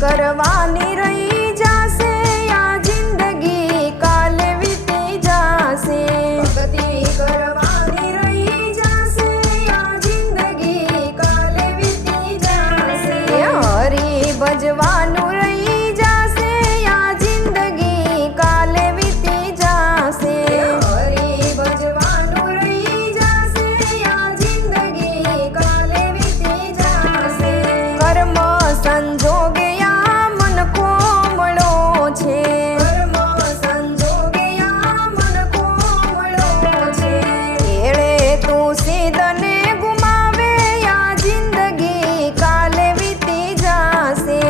करवानी रही जासे आ जिंदगी काले बीती जासे। भक्ति करवानी रही जासे आ जिंदगी काले बीती जासे। हरि भजवानु रही जासे आ जिंदगी काले बीती जासे। हरि भजवानु रही जासे आ जिंदगी काले बीती जासे। कर्म संजोगे आ मन को મળો છે। કર્મ સંજોગે આ મન કો મળો છે। એળે તું સીધને ગુમાવે આ જિંદગી કાલે વીતી જાશે।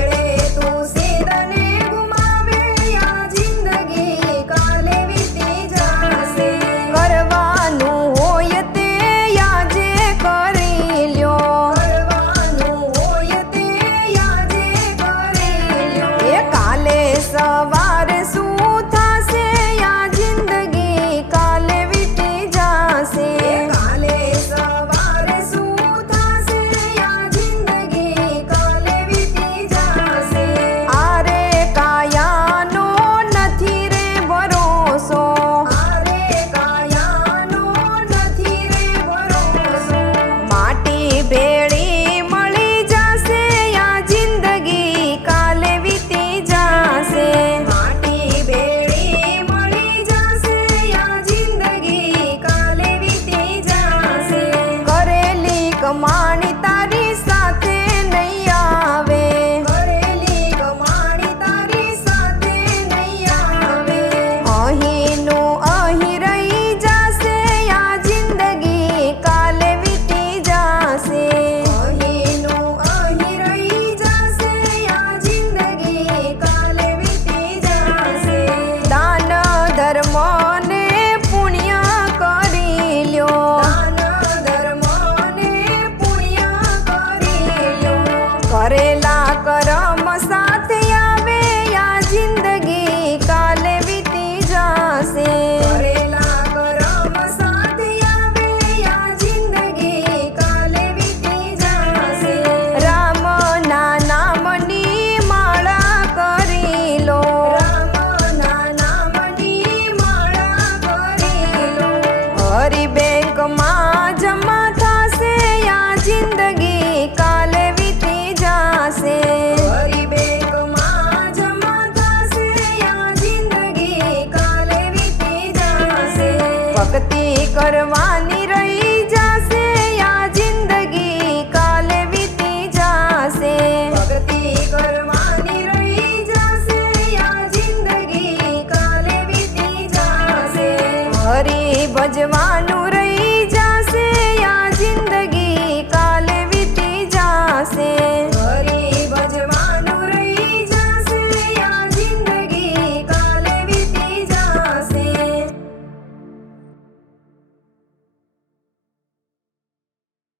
એળે તું સીધને ગુમાવે આ જિંદગી કાલે વીતી જાશે। કરવાનું હોય તે આજે કરી લ્યો। કરવાનું હોય તે આજે કરી લ્યો। એ કાલે સવારે શું થશે આ જિંદગી કાલે વીતી જાશે। કાલે સવારે શું થશે આ જિંદગી કાલે વીતી જાશે। આરે કાયાનો નથી રે ભરોસો। આરે કાયાનો નથી રે ભરોસો। માટી ભેળી મળી જશે આ જિંદગી કાલે વીતી જાશે। માટી ભેળી મળી જશે આ જિંદગી કાલે વીતી જાશે। કરેલી કમાણી તારી સાથે નહીં આવે। કરેલી કમાણી તારી સાથે નહીં આવે। અહીંનું અહીં રહી જશે આ જિંદગી કાલે વીતી જાશે। અહીંનું અહીં રહી જશે આ જિંદગી કાલે વીતી જાશે। દાન ધર્મ ને પુણ્ય કરી લ્યો। દાન ધર્મ ને પુણ્ય કરી લ્યો। કરેલા કરમ સાથે આવે આ જિંદગી કાલે વીતી જાશે। કરેલા કરમ સાથે આવે આ જિંદગી કાલે વીતી જાશે। રામના નામની માળા કરી લો। રામના નામની માળા કરી લો। હરી બેંકમાં જમા થશે આ જિંદગી કાલે વીતી જાશે। હરી બેંકમાં જમા થશે આ જિંદગી કાલે વીતી જાશે। ભક્તિ કરવાની રહી જાશે આ જિંદગી કાલે વીતી જાશે। ભક્તિ કરવાની રહી જાશે આ જિંદગી કાલે વીતી જાશે। હરી ભજવાનું